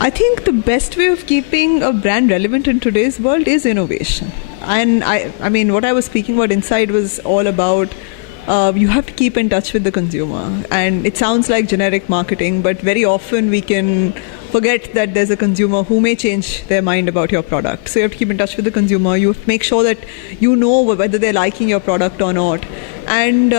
I think the best way of keeping a brand relevant in today's world is innovation. And I mean, what I was speaking about inside was all about you have to keep in touch with the consumer. And it sounds like generic marketing, but very often we can forget that there's a consumer who may change their mind about your product. So you have to keep in touch with the consumer. You have to make sure that you know whether they're liking your product or not. And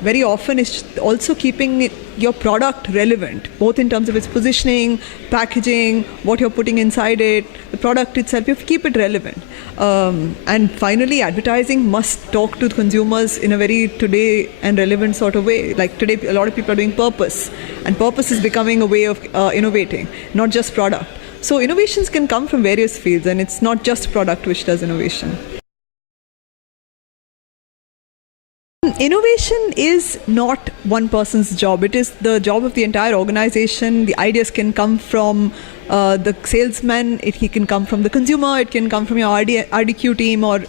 very often it's also keeping your product relevant, both in terms of its positioning, packaging, what you're putting inside it, the product itself. You have to keep it relevant. And finally, advertising must talk to consumers in a very today and relevant sort of way. Like today, a lot of people are doing purpose, and purpose is becoming a way of innovating, not just product. So innovations can come from various fields, and it's not just product which does innovation. Innovation is not one person's job. It is the job of the entire organization. The ideas can come from the salesman, he can come from the consumer, it can come from your RDQ team or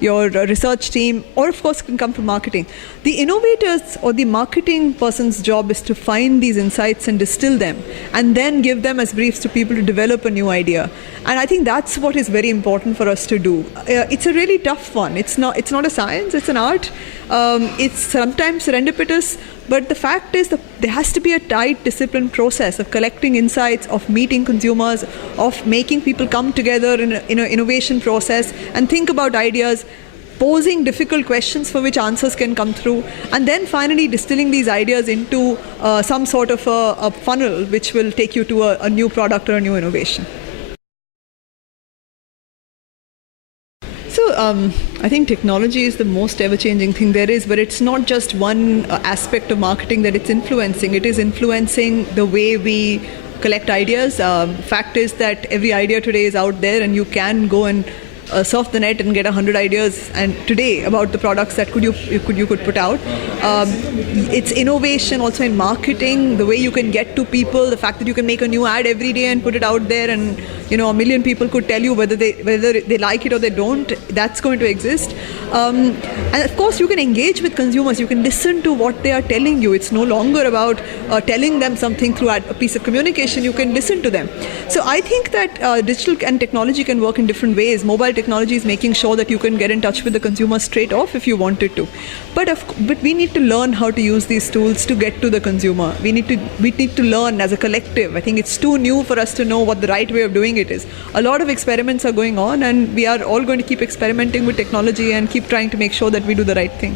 your research team, or of course it can come from marketing. The innovators or the marketing person's job is to find these insights and distill them and then give them as briefs to people to develop a new idea. And I think that's what is very important for us to do. It's a really tough one. It's not a science, it's an art. It's sometimes serendipitous, but the fact is that there has to be a tight, disciplined process of collecting insights, of meeting consumers, of making people come together in an innovation process and think about ideas, posing difficult questions for which answers can come through, and then finally distilling these ideas into some sort of a funnel which will take you to a new product or a new innovation. So I think technology is the most ever-changing thing there is, but it's not just one aspect of marketing that it's influencing. It is influencing the way we collect ideas. Fact is that every idea today is out there, and you can go and surf the net and get 100 ideas and today about the products that you could put out. It's innovation also in marketing, the way you can get to people, the fact that you can make a new ad every day and put it out there, and a million people could tell you whether they like it or they don't. That's going to exist. And of course you can engage with consumers, you can listen to what they are telling you. It's no longer about telling them something through a piece of communication. You can listen to them. So I think that digital and technology can work in different ways. Mobile technology is making sure that you can get in touch with the consumer straight off if you wanted to. But we need to learn how to use these tools to get to the consumer. We need to learn as a collective. I think it's too new for us to know what the right way of doing it is. A lot of experiments are going on, and we are all going to keep experimenting with technology and keep trying to make sure that we do the right thing.